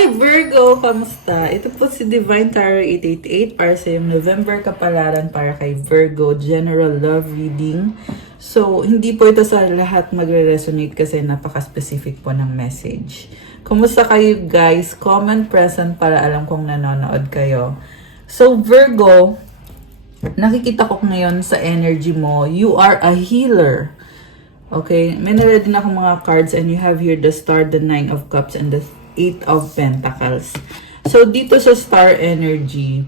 Hi Virgo! Kamusta? Ito po si Divine Tarot 888 para sa yung November kapalaran para kay Virgo General Love Reading. So, hindi po ito sa lahat magre-resonate kasi napaka-specific po ng message. Kumusta kayo guys? Comment present para alam kong nanonood kayo. So, Virgo, nakikita ko ngayon sa energy mo, you are a healer. Okay? May nare din ako mga cards and you have here the Star, the Nine of Cups, and the Eight of Pentacles. So, dito sa star energy,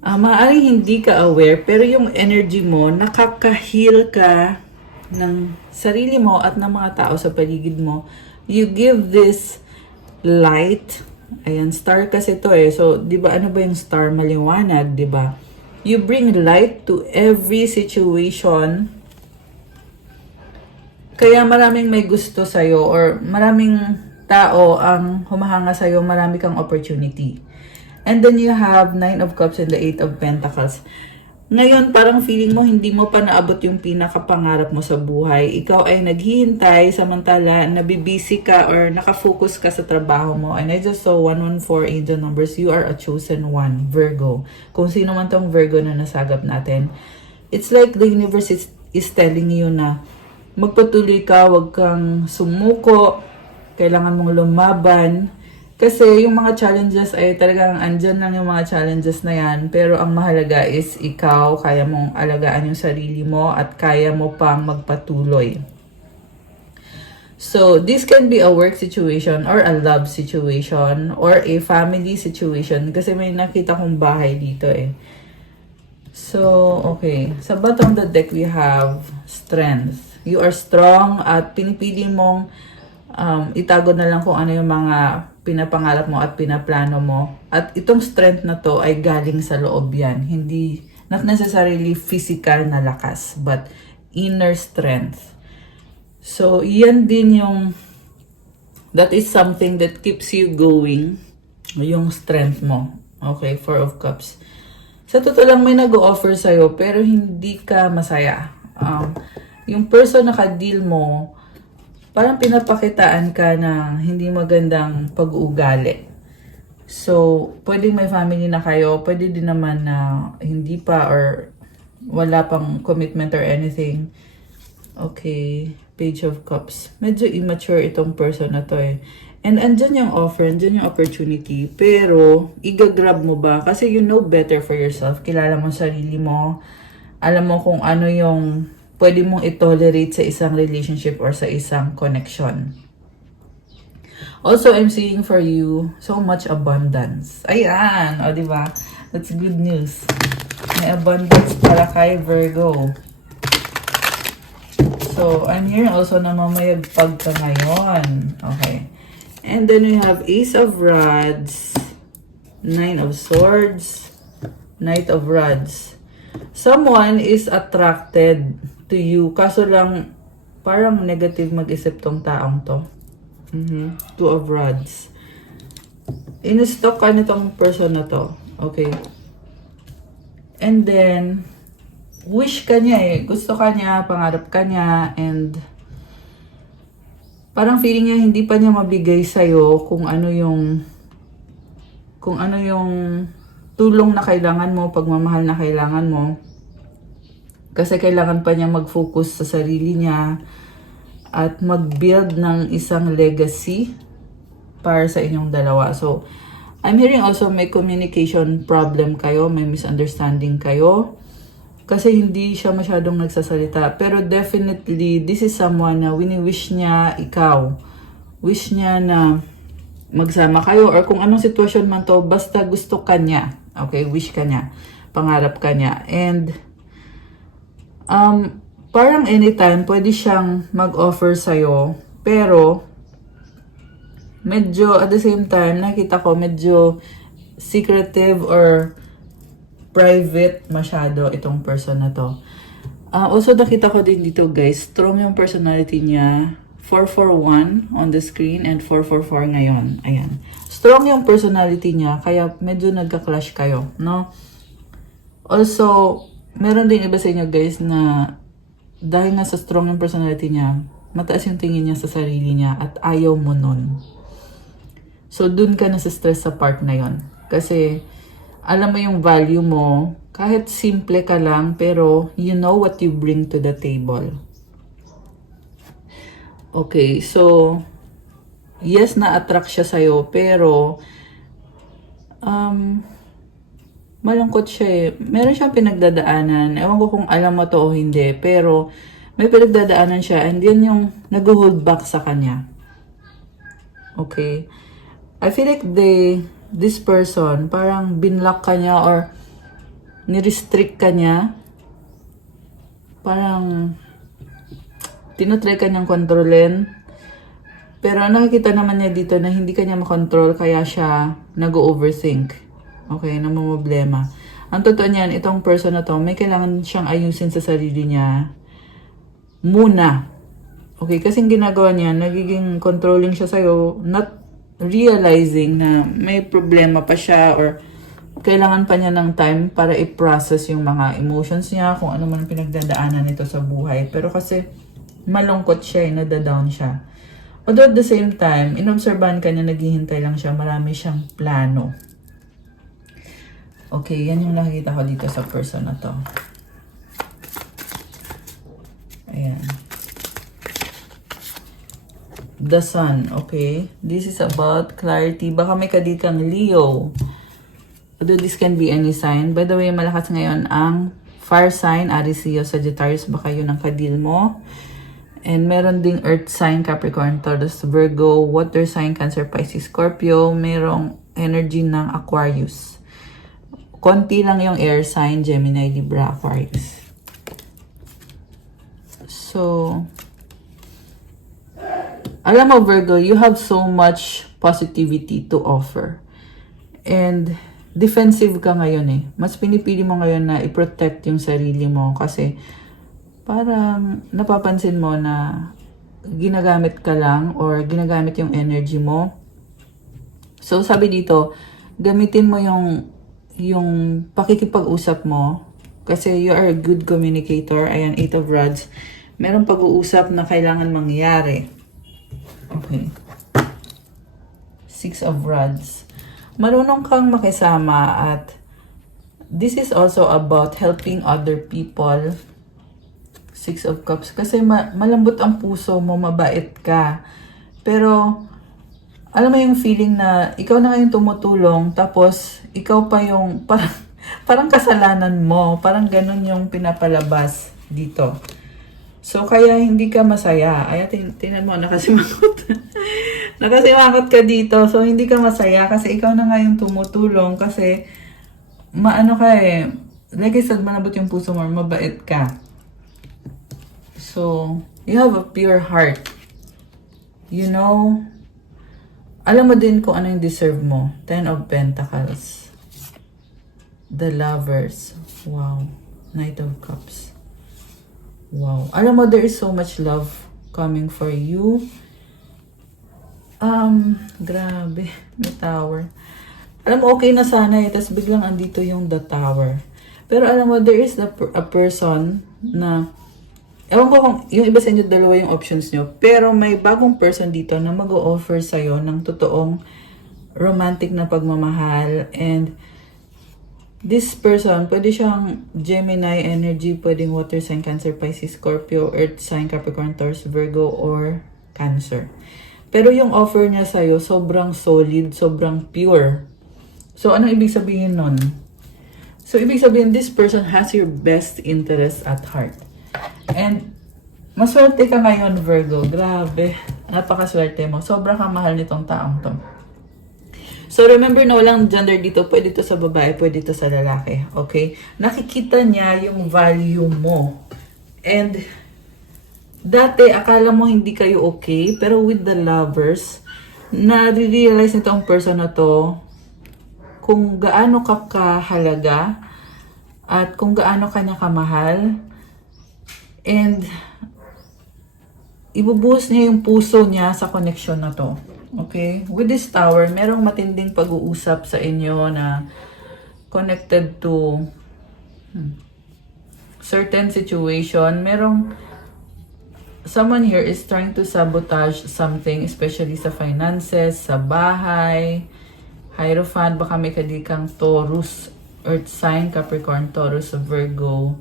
maaaring hindi ka aware, pero yung energy mo, nakaka-heal ka ng sarili mo at ng mga tao sa paligid mo. You give this light. Ayan, star kasi to eh. So, di ba, ano ba yung star? Maliwanag, di ba? You bring light to every situation. Kaya maraming may gusto sa'yo or maraming tao ang humahanga sa'yo, marami kang opportunity. And then you have Nine of Cups and the Eight of Pentacles. Ngayon, parang feeling mo hindi mo pa naabot yung pinakapangarap mo sa buhay. Ikaw ay naghihintay, samantala nabibisi ka or nakafocus ka sa trabaho mo. And I just saw 114 angel numbers. You are a chosen one, Virgo. Kung sino man tong Virgo na nasagap natin. It's like the universe is telling you na magpatuloy ka, wag kang sumuko, kailangan mong lumaban. Kasi yung mga challenges ay talagang andyan lang yung mga challenges na yan. Pero ang mahalaga is ikaw, kaya mong alagaan yung sarili mo at kaya mo pang magpatuloy. So, this can be a work situation or a love situation or a family situation. Kasi may nakita kong bahay dito eh. So, okay. Sa bottom of the deck, we have strength. You are strong at pinipili mong itago na lang kung ano yung mga pinapangarap mo at pinaplano mo. At itong strength na to ay galing sa loob yan. Hindi, not necessarily physical na lakas, but inner strength. So, yan din yung, that is something that keeps you going, yung strength mo. Okay, Four of Cups. Sa totoo lang may nag-o-offer sa'yo, pero hindi ka masaya. Yung person na ka-deal mo, parang pinapakitaan ka na hindi magandang pag-uugali. So, pwedeng may family na kayo, pwede din naman na hindi pa or wala pang commitment or anything. Okay, Page of Cups. Medyo immature itong person na to eh. And andyan yung offer, andyan yung opportunity. Pero, igagrab mo ba? Kasi you know better for yourself. Kilala mo sarili mo. Alam mo kung ano yung pwede mong i-tolerate sa isang relationship or sa isang connection. Also, I'm seeing for you so much abundance. Ayan! O, diba? That's good news. May abundance para kay Virgo. So, I'm hearing also na mamayagpag ka ngayon. Okay. And then we have Ace of Rods, Nine of Swords, Knight of Rods. Someone is attracted to you. Kaso lang, parang negative mag-isip tong taong to. Two of Rods. In-stalk ka nitong person na to. Okay. And then, wish ka niya eh. Gusto ka niya, pangarap ka niya, and parang feeling niya hindi pa niya mabigay sa'yo kung ano yung tulong na kailangan mo, pagmamahal na kailangan mo. Kasi kailangan pa niya mag-focus sa sarili niya at mag-build ng isang legacy para sa inyong dalawa. So, I'm hearing also may communication problem kayo, may misunderstanding kayo. Kasi hindi siya masyadong nagsasalita. Pero definitely, this is someone na wini-wish niya ikaw. Wish niya na magsama kayo or kung anong sitwasyon man to, basta gusto ka niya. Okay, wish ka niya. Pangarap ka niya. And parang anytime, pwede siyang mag-offer sa'yo. Pero, medyo, at the same time, nakita ko, medyo secretive or private masyado itong person na to. Also, nakita ko din dito, guys, strong yung personality niya. 441 on the screen and 444 ngayon. Ayan. Strong yung personality niya, kaya medyo nagka-clash kayo, no? Also, meron din iba sa inyo guys na dahil nga sa strong yung personality niya, mataas yung tingin niya sa sarili niya at ayaw mo nun. So, dun ka nasa-stress sa part na yon. Kasi, alam mo yung value mo, kahit simple ka lang, pero you know what you bring to the table. Okay, so, yes, na-attract siya sa'yo, pero, malungkot siya eh. Meron siyang pinagdadaanan. Ewan ko kung alam mo to o hindi, pero, may pinagdadaanan siya, and yan yung nag-hold back sa kanya. Okay? I feel like this person, parang binlock ka niya or nirestrict ka niya. Parang tinutry ka niyang kontrolin. Pero nakikita naman niya dito na hindi ka niya makontrol kaya siya nag-overthink. Okay, namumblema. Ang totoo niyan, itong person na to, may kailangan siyang ayusin sa sarili niya muna. Okay, kasi ginagawa niya, nagiging controlling siya sa'yo, not realizing na may problema pa siya or kailangan pa niya ng time para i-process yung mga emotions niya, kung ano man pinagdadaanan nito sa buhay. Pero kasi malungkot siya, nadadown siya. Although at the same time, inobserbahan ka niya, naghihintay lang siya, marami siyang plano. Okay, yan yung nakikita ko dito sa person na to. Ayan. The Sun, okay? This is about clarity. Baka may kadikang Leo. Although this can be any sign. By the way, malakas ngayon ang fire sign, Aries, Leo, Sagittarius. Baka yun ang kadil mo. And meron ding earth sign, Capricorn, Taurus, Virgo, water sign, Cancer, Pisces, Scorpio. Merong energy ng Aquarius. Konti lang yung air sign, Gemini, Libra, Aquarius. So, alam mo Virgo, you have so much positivity to offer. And defensive ka ngayon eh. Mas pinipili mo ngayon na i-protect yung sarili mo kasi parang napapansin mo na ginagamit ka lang or ginagamit yung energy mo. So sabi dito, gamitin mo yung pakikipag-usap mo kasi you are a good communicator. Ayan, 8 of Rods. Merong pag-uusap na kailangan mangyari. Okay. 6 of Rods. Marunong kang makisama at this is also about helping other people. 6 of Cups. Kasi malambot ang puso mo, mabait ka. Pero, alam mo yung feeling na ikaw na ngayon tumutulong, tapos ikaw pa yung parang kasalanan mo. Parang ganun yung pinapalabas dito. So, kaya hindi ka masaya. Ay, tingnan mo, nakasimangot. Nakasimangot ka dito. So, hindi ka masaya kasi ikaw na nga yung tumutulong kasi maano ka eh. Like I said, malambot yung puso mo, mabait ka. So, you have a pure heart. You know, alam mo din kung ano yung deserve mo. 10 of Pentacles. The Lovers. Wow. Knight of Cups. Wow. Alam mo, there is so much love coming for you. Grabe. May Tower. Alam mo, okay na sana eh. Tapos biglang andito yung the Tower. Pero alam mo, there is a person na, ewan ko kung yung iba sa inyo, dalawa yung options nyo. Pero may bagong person dito na mag-o-offer sa'yo ng totoong romantic na pagmamahal. And this person, pwede siyang Gemini energy, pwedeng water sign, Cancer, Pisces, Scorpio, earth sign, Capricorn, Taurus, Virgo, or Cancer. Pero yung offer niya sa'yo, sobrang solid, sobrang pure. So, anong ibig sabihin nun? So, ibig sabihin, this person has your best interest at heart. And, maswerte ka ngayon, Virgo. Grabe. Napakaswerte mo. Sobrang kamahal nitong taong to. So, remember na walang gender dito. Pwede to sa babae, pwede to sa lalaki. Okay? Nakikita niya yung value mo. And, dati, akala mo hindi kayo okay. Pero with the Lovers, na-realize nitong person na to kung gaano ka kahalaga at kung gaano ka niya kamahal. And, ibubuhos niya yung puso niya sa connection na to. Okay? With this Tower, merong matinding pag-uusap sa inyo na connected to certain situation. Merong someone here is trying to sabotage something, especially sa finances, sa bahay. Hierophant, baka may kadikang Taurus, Earth sign, Capricorn, Taurus, Virgo.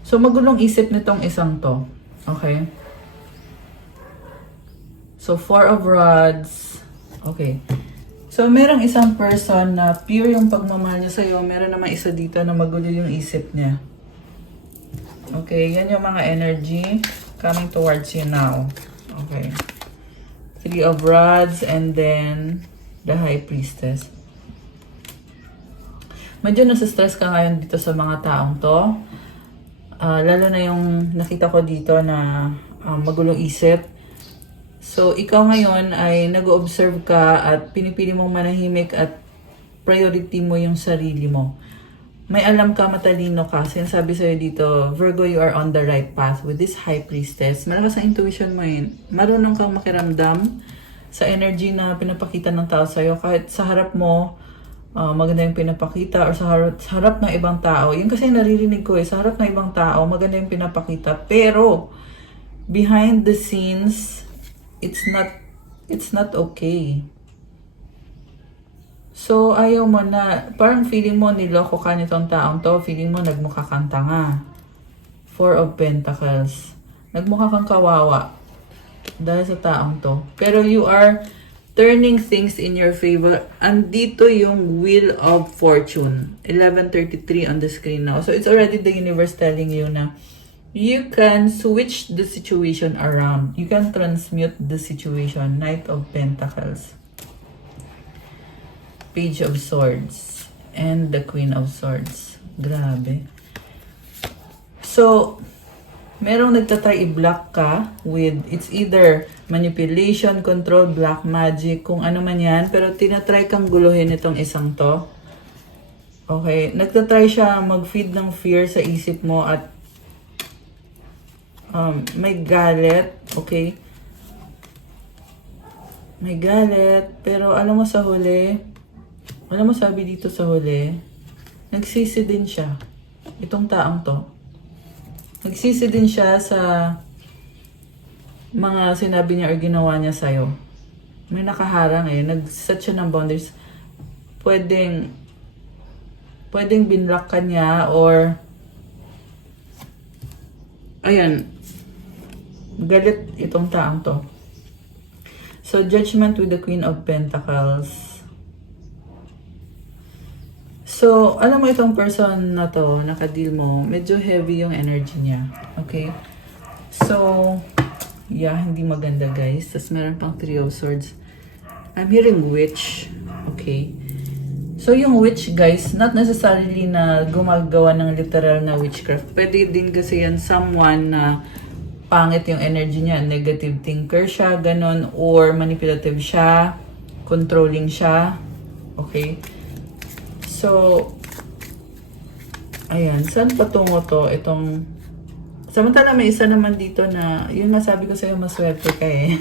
So, magulong isip nitong isang to. Okay? So, Four of Rods. Okay. So, merong isang person na pure yung pagmamahal niya sa'yo. Meron naman isa dito na magulo yung isip niya. Okay, yan yung mga energy coming towards you now. Okay. Three of Rods and then the High Priestess. Medyo nasa-stress ka ngayon dito sa mga taong to. Lalo na yung nakita ko dito na magulong isip. So, ikaw ngayon ay nag-observe ka at pinipili mong manahimik at priority mo yung sarili mo. May alam ka, matalino ka. Sinasabi sa'yo dito, Virgo, you are on the right path with this High Priestess. Malakas ang intuition mo yun. Marunong kang makiramdam sa energy na pinapakita ng tao sa'yo. Kahit sa harap mo, maganda yung pinapakita or sa harap ng ibang tao. Yun kasi naririnig ko sa harap ng ibang tao, maganda yung pinapakita. Pero, behind the scenes, it's not okay. So, ayaw mo na, parang feeling mo niloko ka nitong taong to, feeling mo nagmukha kang tanga. Four of Pentacles. Nagmukha kang kawawa dahil sa taong to. Pero you are turning things in your favor. Andito yung Wheel of Fortune. 11:33 on the screen now. So, it's already the universe telling you na you can switch the situation around. You can transmute the situation. Knight of Pentacles. Page of Swords. And the Queen of Swords. Grabe. So, merong nagtatry i-block ka with, it's either manipulation, control, black magic, kung ano man yan. Pero tinatry kang guluhin itong isang to. Okay. Nagtatry siya mag-feed ng fear sa isip mo at may galit, okay? May galit, pero alam mo sa huli, alam mo sabi dito sa huli, nagsisi din siya. Itong taong to. Nagsisi din siya sa mga sinabi niya or ginawa niya sa'yo. May nakaharang nag-set siya ng boundaries. Pwedeng binlock ka niya or ayan, galit itong taong to. So, Judgment with the Queen of Pentacles. So, alam mo itong person na to, nakadeal mo, medyo heavy yung energy niya. Okay? So, yeah, hindi maganda guys. Tapos meron pang Three of Swords. I'm hearing witch. Okay? So, yung witch guys, not necessarily na gumagawa ng literal na witchcraft. Pwede din kasi yan someone na pangit yung energy niya, negative thinker siya, ganon, or manipulative siya, controlling siya. Okay? So, ayan, saan patungo to? Itong, samantala may isa naman dito na, yun masabi ko sa'yo, maswerte ka eh.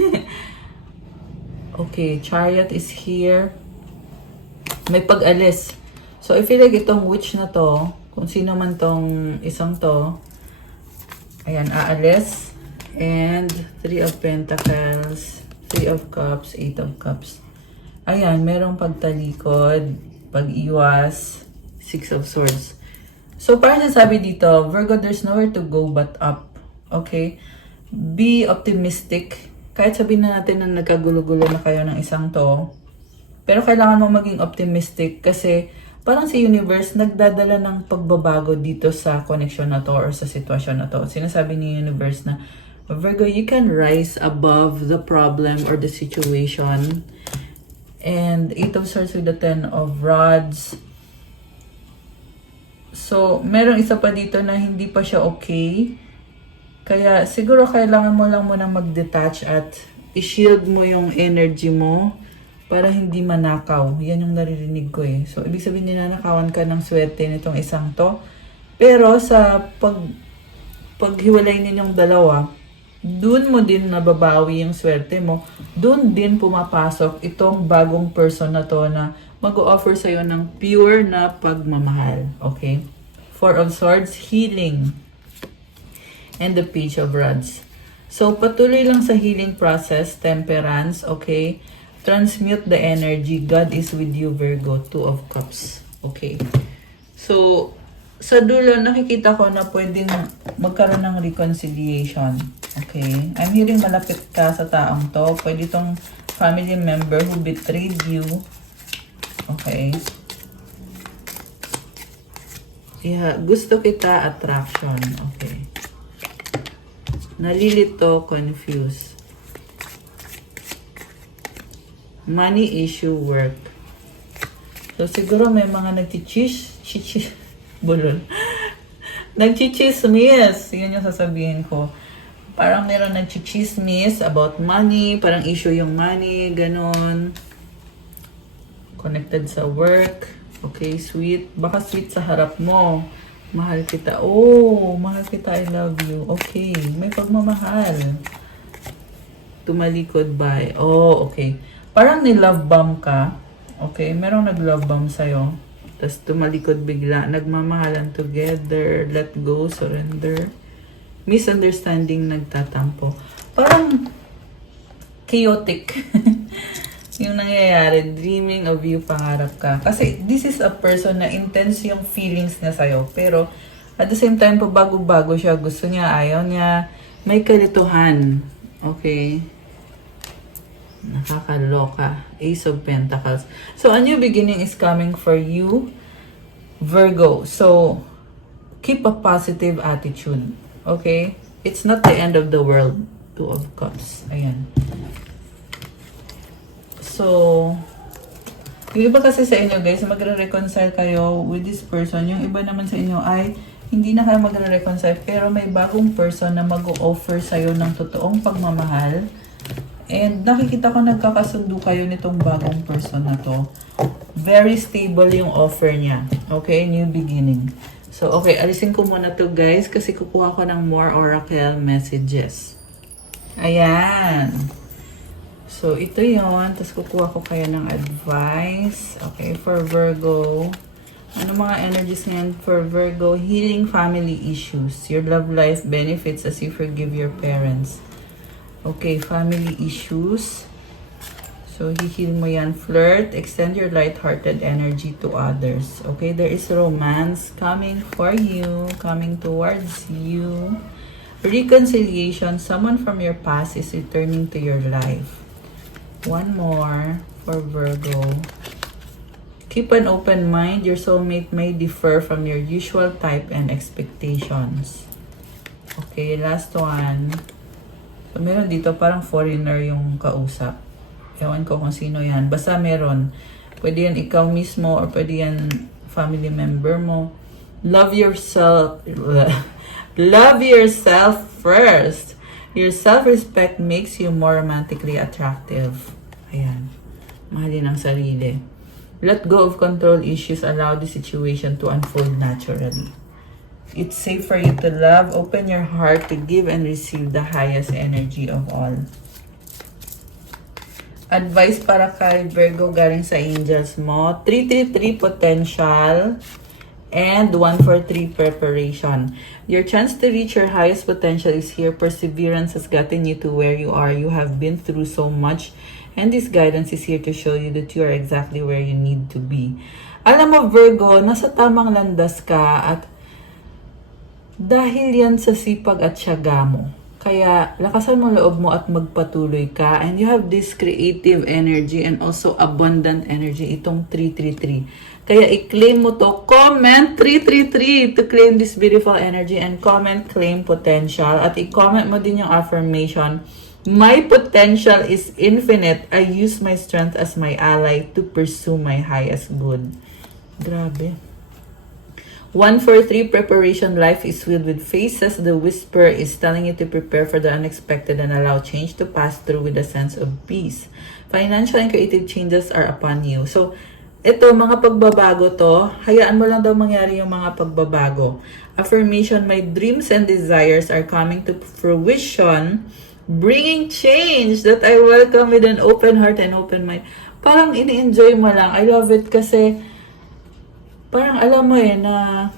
Okay, Chariot is here. May pag-alis. So, I feel like itong witch na to, kung sino man tong isang to, ayan, aalis. And, Three of Pentacles, Three of Cups, Eight of Cups. Ayan, merong pagtalikod, pag-iwas, Six of Swords. So, parang sabi dito, Virgo, there's nowhere to go but up. Okay? Be optimistic. Kahit sabihin na natin na nagkagulo-gulo na kayo ng isang to, pero kailangan mo maging optimistic kasi parang si universe nagdadala ng pagbabago dito sa connection na to or sa sitwasyon na to. Sinasabi ni universe na, Virgo, you can rise above the problem or the situation. And Eight of Swords with the Ten of Rods. So, merong isa pa dito na hindi pa siya okay. Kaya siguro kailangan mo lang munang mag-detach at i-shield mo yung energy mo para hindi manakaw. Yan yung naririnig ko eh. So, ibig sabihin ninanakawan ka ng swerte nitong isang to. Pero sa paghiwalay ninyong dalawa, dun mo din nababawi yung swerte mo. Dun din pumapasok itong bagong person na to na mag-o-offer sa'yo ng pure na pagmamahal. Okay? Four of Swords, healing. And the Page of Rods. So, patuloy lang sa healing process, temperance, okay? Transmute the energy. God is with you, Virgo. Two of Cups. Okay. So, sa dulo, nakikita ko na pwedeng magkaroon ng reconciliation. Okay? I'm hearing malapit ka sa taong to. Pwede itong family member who betrayed you. Okay? Yeah, gusto kita, attraction. Okay. Nalilito, confused. Money issue, work. So, siguro may mga bulol. Nagchichismis. Yun yung sasabihin ko. Parang meron nagchichismis about money. Parang issue yung money. Ganon. Connected sa work. Okay, sweet. Baka sweet sa harap mo. Mahal kita. Oh, mahal kita. I love you. Okay, may pagmamahal. Tumalikod by. Oh, okay. Parang ni-love bomb ka. Okay, merong nag-love bomb sa'yo. Tapos tumalikod bigla. Nagmamahalan together. Let go, surrender. Misunderstanding, nagtatampo. Parang chaotic. Yung nangyayari, dreaming of you, pangarap ka. Kasi this is a person na intense yung feelings na sa'yo. Pero at the same time, pabago-bago siya. Gusto niya, ayaw niya. May kalituhan. Okay? Nakakaloka. Ace of Pentacles. So, a new beginning is coming for you, Virgo. So, keep a positive attitude. Okay? It's not the end of the world. Two of Cups. Ayan. So, yung iba kasi sa inyo guys, magre-reconcile kayo with this person. Yung iba naman sa inyo ay hindi na kayo magre-reconcile pero may bagong person na mag-o-offer sa'yo ng totoong pagmamahal. And nakikita ko nagkakasundo kayo nitong bagong person na to. Very stable yung offer niya. Okay? New beginning. So, okay. Alisin ko muna to guys kasi kukuha ko ng more oracle messages. Ayan. So, ito yon. Tapos, kukuha ko kayo ng advice. Okay, for Virgo. Ano mga energies ngayon for Virgo? Healing family issues. Your love life benefits as you forgive your parents. Okay, family issues. So, hihil mo yan. Flirt. Extend your light-hearted energy to others. Okay, there is romance coming for you. Coming towards you. Reconciliation. Someone from your past is returning to your life. One more for Virgo. Keep an open mind. Your soulmate may differ from your usual type and expectations. Okay, last one. So, meron dito parang foreigner yung kausap. Ewan ko kung sino yan. Basta meron. Pwede yan ikaw mismo or pwede yan family member mo. Love yourself. Love yourself first. Your self-respect makes you more romantically attractive. Ayan. Mahalin ang sarili. Let go of control issues. Allow the situation to unfold naturally. It's safe for you to love. Open your heart to give and receive the highest energy of all. Advice para kay Virgo galing sa angels mo. 333 potential. And 143 preparation. Your chance to reach your highest potential is here. Perseverance has gotten you to where you are. You have been through so much. And this guidance is here to show you that you are exactly where you need to be. Alam mo, Virgo, nasa tamang landas ka at dahil yan sa sipag at syaga mo. Kaya lakasan mo loob mo at magpatuloy ka. And you have this creative energy and also abundant energy. Itong 333. Kaya i-claim mo to. Comment 333 to claim this beautiful energy and comment claim potential. At i-comment mo din yung affirmation. My potential is infinite. I use my strength as my ally to pursue my highest good. Grabe. 143 preparation. Life is filled with phases. The whisper is telling you to prepare for the unexpected and allow change to pass through with a sense of peace. Financial and creative changes are upon you. So, ito, mga pagbabago to, hayaan mo lang daw mangyari yung mga pagbabago. Affirmation, my dreams and desires are coming to fruition, bringing change that I welcome with an open heart and open mind. Parang ini-enjoy mo lang. I love it kasi parang alam mo na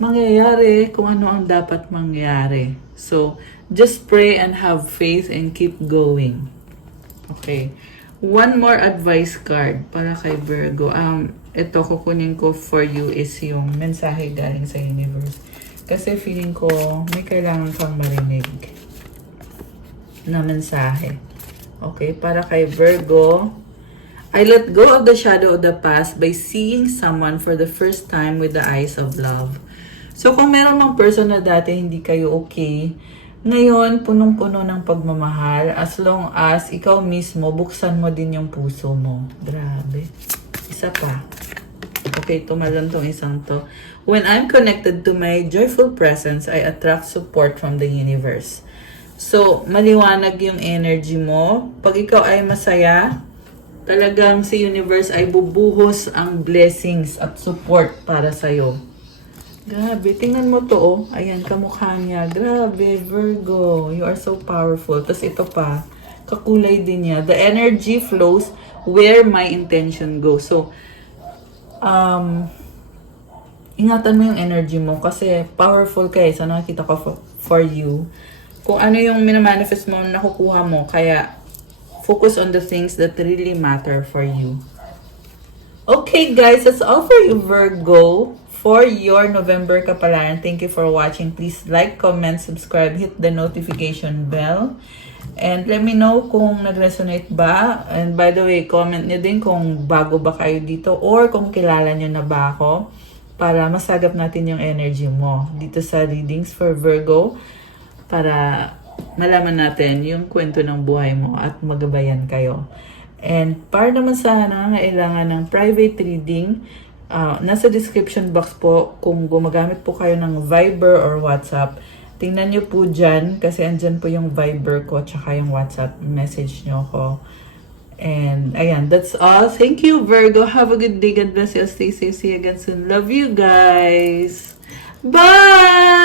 mangyayari kung ano ang dapat mangyari. So, Just pray and have faith and keep going. Okay. One more advice card para kay Virgo. Ito kukunin ko for you is yung mensahe galing sa universe. Kasi feeling ko may kailangan kang marinig na mensahe. Okay, para kay Virgo. I let go of the shadow of the past by seeing someone for the first time with the eyes of love. So kung meron mang person na dati hindi kayo okay, ngayon punong-puno ng pagmamahal as long as ikaw mismo buksan mo din yung puso mo. Grabe. Isa pa. Okay, tumalon tong isang to. When I'm connected to my joyful presence, I attract support from the universe. So, maliwanag yung energy mo. Pag ikaw ay masaya, talagang si universe ay bubuhos ang blessings at support para sa'yo. Grabe, tingnan mo to, oh. Ayan, kamukha niya. Grabe, Virgo. You are so powerful. Tapos ito pa, kakulay din niya. The energy flows where my intention goes. So, ingatan mo yung energy mo kasi powerful ka eh. So, nakikita ko for you. Kung ano yung minamanifest mo, nakukuha mo. Kaya, focus on the things that really matter for you. Okay, guys, that's all for you, Virgo. For your November kapalaran. Thank you for watching. Please like, comment, subscribe, hit the notification bell. And let me know kung nag-resonate ba. And by the way, comment nyo din kung bago ba kayo dito or kung kilala nyo na ba ako para masagap natin yung energy mo dito sa Readings for Virgo para malaman natin yung kwento ng buhay mo at magabayan kayo. And para naman sa nangangailangan ng private reading, nasa description box po kung gumagamit po kayo ng Viber or WhatsApp. Tingnan nyo po dyan kasi andyan po yung Viber ko tsaka yung WhatsApp message nyo ko. And ayan, that's all. Thank you, Virgo. Have a good day. God bless you. Stay safe. See you again soon. Love you guys. Bye!